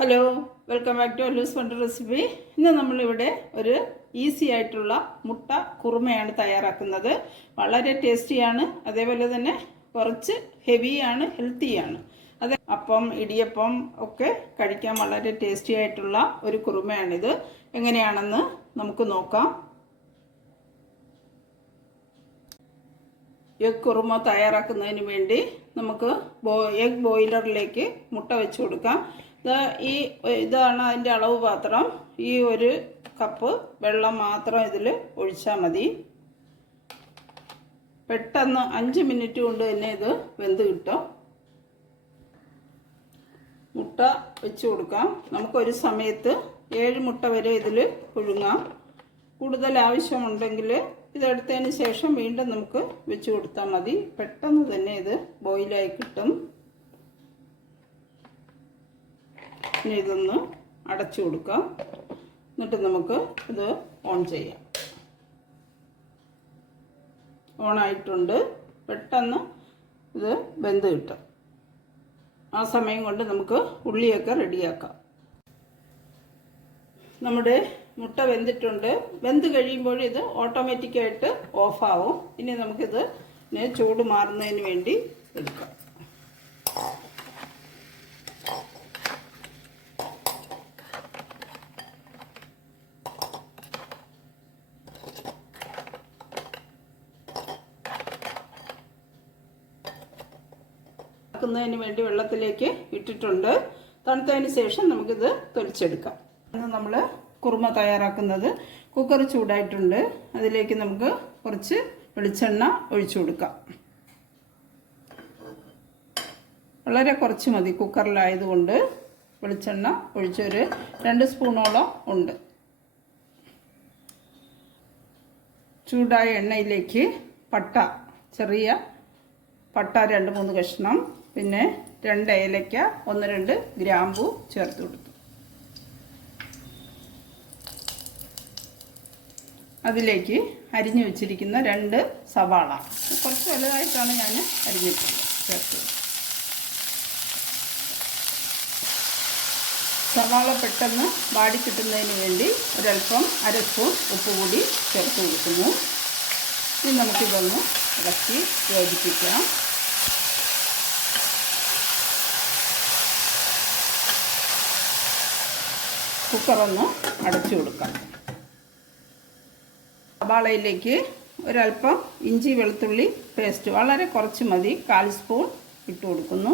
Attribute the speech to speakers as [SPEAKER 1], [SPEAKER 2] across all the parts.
[SPEAKER 1] Hello welcome back to Allu's fund recipe ഇന്ന് നമ്മളിവിടെ ഒരു ഈസി ആയിട്ടുള്ള മുട്ട കുറുമയാണ് തയ്യാറാക്കുന്നത്. വളരെ ടേസ്റ്റിയാണ് അതേപോലെ തന്നെ കുറച്ച് ഹെവിയാണ് ഹെൽത്തിയാണ് അത് അപ്പം ഇടിയപ്പം ഒക്കെ കഴിക്കാൻ വളരെ ടേസ്റ്റി ആയിട്ടുള്ള ഒരു കുറുമയാണിത്. എങ്ങനെയാണെന്ന് നമുക്ക് നോക്കാം. എഗ് കുറുമ തയ്യാറാക്കുന്നതിന് വേണ്ടി നമുക്ക് ബോ എഗ് ബോയിലറിലേക്ക് മുട്ട വെച്ച് കൊടുക്കാം. ഈ ഇതാണ് അതിന്റെ അളവ് പാത്രം. ഈ ഒരു കപ്പ് വെള്ളം മാത്രം ഇതിൽ ഒഴിച്ചാൽ മതി. പെട്ടെന്ന് അഞ്ച് മിനിറ്റ് കൊണ്ട് തന്നെ ഇത് വെന്ത് കിട്ടും. മുട്ട വെച്ച് കൊടുക്കാം. നമുക്കൊരു സമയത്ത് ഏഴ് മുട്ട വരെ ഇതിൽ പുഴുങ്ങാം. കൂടുതൽ ആവശ്യമുണ്ടെങ്കിൽ ഇതെടുത്തതിന് ശേഷം വീണ്ടും നമുക്ക് വെച്ച് കൊടുത്താൽ മതി. പെട്ടെന്ന് തന്നെ ഇത് ബോയിലായി കിട്ടും. ഇനി ഇതൊന്ന് അടച്ചു കൊടുക്കാം. എന്നിട്ട് നമുക്ക് ഇത് ഓൺ ചെയ്യാം. ഓൺ ആയിട്ടുണ്ട്. പെട്ടെന്ന് ഇത് വെന്ത് കിട്ടും. ആ സമയം കൊണ്ട് നമുക്ക് ഉള്ളിയൊക്കെ റെഡിയാക്കാം. നമ്മുടെ മുട്ട വെന്തിട്ടുണ്ട്. വെന്ത് കഴിയുമ്പോൾ ഇത് ഓട്ടോമാറ്റിക്കായിട്ട് ഓഫാവും ഇനി നമുക്കിത് ചൂട് മാറുന്നതിന് വേണ്ടി എടുക്കാം. ആക്കുന്നതിന് വേണ്ടി വെള്ളത്തിലേക്ക് ഇട്ടിട്ടുണ്ട്. തണുത്തതിന് ശേഷം നമുക്കിത് തൊലിച്ചെടുക്കാം. ഇന്ന് നമ്മൾ കുറുമ തയ്യാറാക്കുന്നത്. കുക്കർ ചൂടായിട്ടുണ്ട്. അതിലേക്ക് നമുക്ക് കുറച്ച് വെളിച്ചെണ്ണ ഒഴിച്ചു കൊടുക്കാം. വളരെ കുറച്ച് മതി കുക്കറിലായതുകൊണ്ട് വെളിച്ചെണ്ണ ഒഴിച്ചൊരു രണ്ട് സ്പൂണോളം ഉണ്ട്. ചൂടായ എണ്ണയിലേക്ക് പട്ട ചെറിയ പട്ട രണ്ട് മൂന്ന് കഷ്ണം പിന്നെ രണ്ട് ഏലയ്ക്ക ഒന്ന് രണ്ട് ഗ്രാമ്പു ചേർത്ത് കൊടുത്തു. അതിലേക്ക് അരിഞ്ഞു വെച്ചിരിക്കുന്ന രണ്ട് സവാള. കുറച്ച് വലുതായിട്ടാണ് ഞാൻ അരിഞ്ഞിട്ടുള്ളത് ചേർത്ത് സവാള പെട്ടെന്ന് വാടി കിട്ടുന്നതിന് വേണ്ടി ഒരൽപ്പം അര സ്പൂൺ ഉപ്പ് കൂടി ചേർത്ത് കൊടുക്കുന്നു. ഇനി നമുക്കിതൊന്ന് ഇളക്കി യോജിപ്പിക്കാം. കുക്കറൊന്ന് അടച്ചു കൊടുക്കാം. സവാളയിലേക്ക് ഒരല്പം ഇഞ്ചി വെളുത്തുള്ളി പേസ്റ്റ് വളരെ കുറച്ച് മതി. കാൽ സ്പൂൺ ഇട്ട് കൊടുക്കുന്നു.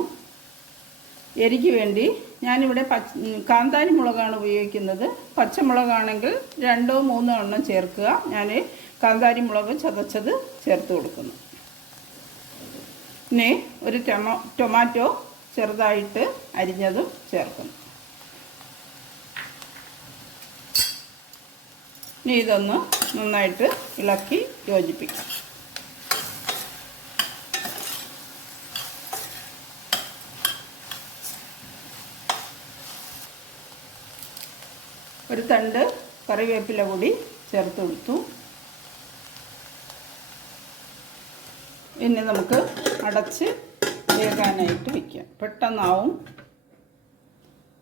[SPEAKER 1] എരിക്ക് വേണ്ടി ഞാനിവിടെ പച്ച കാന്താരി മുളകാണ് ഉപയോഗിക്കുന്നത്. പച്ചമുളകാണെങ്കിൽ രണ്ടോ മൂന്നോ എണ്ണം ചേർക്കുക. ഞാൻ കാന്താരി മുളക് ചതച്ചത് ചേർത്ത് കൊടുക്കുന്നു. പിന്നെ ഒരു ടൊമോ ടൊമാറ്റോ ചെറുതായിട്ട് അരിഞ്ഞതും ചേർക്കുന്നു. ഇനി ഇതൊന്ന് നന്നായിട്ട് ഇളക്കി യോജിപ്പിക്കാം. ഒരു തണ്ട് കറിവേപ്പില കൂടി ചേർത്ത് കൊടുത്തു. ഇനി നമുക്ക് അടച്ച് വേകാനായിട്ട് വയ്ക്കാം പെട്ടെന്നാവും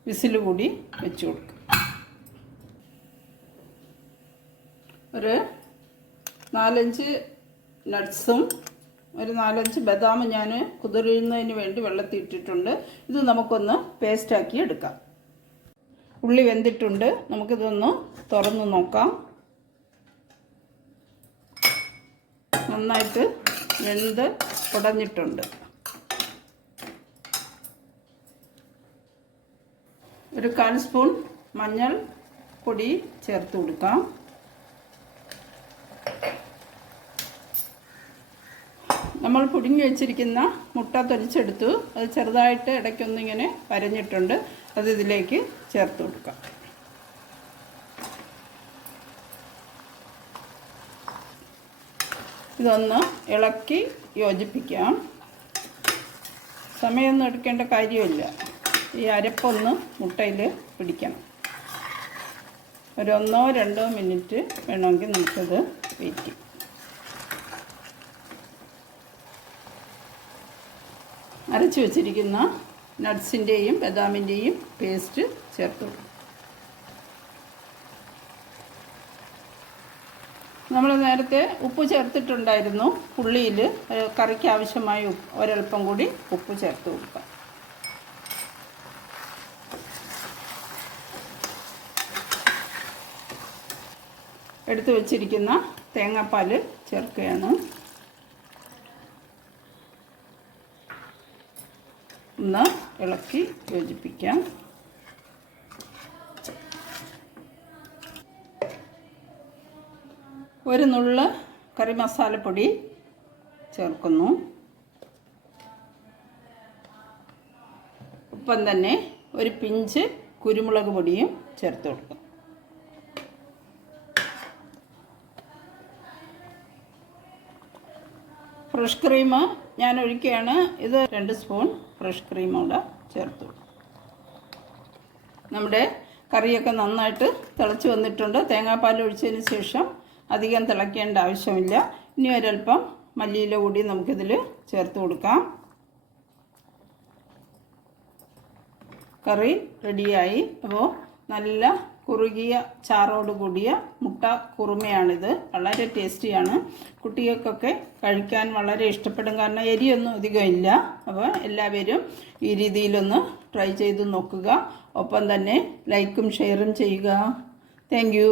[SPEAKER 1] വിസിൽ കൂടി വെച്ച് കൊടുക്കാം. ഒരു നാലഞ്ച് നട്ട്സും ഒരു നാലഞ്ച് ബദാമും ഞാൻ കുതിരുന്നതിന് വേണ്ടി വെള്ളത്തിൽ ഇട്ടിട്ടുണ്ട് ഇത് നമുക്കൊന്ന് പേസ്റ്റാക്കി എടുക്കാം. ഉള്ളി വെന്തിട്ടുണ്ട്. നമുക്കിതൊന്ന് തുറന്ന് നോക്കാം. നന്നായിട്ട് വെന്ത് ഉടഞ്ഞിട്ടുണ്ട് ഒരു കാൽ സ്പൂൺ മഞ്ഞൾ പൊടി ചേർത്ത് കൊടുക്കാം. നമ്മൾ പുഴുങ്ങി വെച്ചിരിക്കുന്ന മുട്ട തൊലിച്ചെടുത്തു. അത് ചെറുതായിട്ട് ഇടയ്ക്കൊന്നിങ്ങനെ വരഞ്ഞിട്ടുണ്ട്. അത് ഇതിലേക്ക് ചേർത്ത് കൊടുക്കാം. ഇതൊന്ന് ഇളക്കി യോജിപ്പിക്കാം. സമയമൊന്നും എടുക്കേണ്ട കാര്യമില്ല. ഈ അരപ്പൊന്ന് മുട്ടയിൽ പിടിക്കണം. ഒരൊന്നോ രണ്ടോ മിനിറ്റ് വേണമെങ്കിൽ നമുക്കത് വെയിറ്റ് ചെയ്യാം. അരച്ചു വെച്ചിരിക്കുന്ന നട്ട്സിന്റെയും ബദാമിന്റെയും പേസ്റ്റ് ചേർത്ത്. നമ്മൾ നേരത്തെ ഉപ്പ് ചേർത്തിട്ടുണ്ടായിരുന്നു. പുള്ളിയിൽ കറിക്ക് ആവശ്യമായ ഒരൽപ്പം കൂടി ഉപ്പ് ചേർത്ത് കൊടുക്കാം. എടുത്തു വച്ചിരിക്കുന്ന തേങ്ങാപ്പാൽ ചേർക്കുകയാണ്. ഒന്ന് ഇളക്കി യോജിപ്പിക്കാം. ഒരു നുള്ള് കറി മസാലപ്പൊടി ചേർക്കുന്നു. ഒപ്പം തന്നെ ഒരു പിഞ്ച് കുരുമുളക് പൊടിയും ചേർത്ത് കൊടുക്കും ഫ്രഷ് ക്രീം ഞാൻ ഒഴിക്കുകയാണ്. ഇത് രണ്ട് സ്പൂൺ ഫ്രഷ് ക്രീം കൂടെ ചേർത്തു. നമ്മുടെ കറിയൊക്കെ നന്നായിട്ട് തിളച്ച് വന്നിട്ടുണ്ട്. തേങ്ങാപ്പാൽ ഒഴിച്ചതിന് ശേഷം അധികം തിളയ്ക്കേണ്ട ആവശ്യമില്ല. ഇനി ഒരൽപ്പം മല്ലിയില കൂടി നമുക്കിതിൽ ചേർത്ത് കൊടുക്കാം. കറി റെഡിയായി. അപ്പോൾ നല്ല കുറുകിയ ചാറോട് കൂടിയ മുട്ട കുറുമയാണിത്. വളരെ ടേസ്റ്റിയാണ്. കുട്ടികൾക്കൊക്കെ കഴിക്കാൻ വളരെ ഇഷ്ടപ്പെടും. കാരണം എരിയൊന്നും അധികം ഇല്ല. അപ്പോൾ എല്ലാവരും ഈ രീതിയിലൊന്ന് ട്രൈ ചെയ്ത് നോക്കുക. ഒപ്പം തന്നെ ലൈക്കും ഷെയറും ചെയ്യുക. താങ്ക്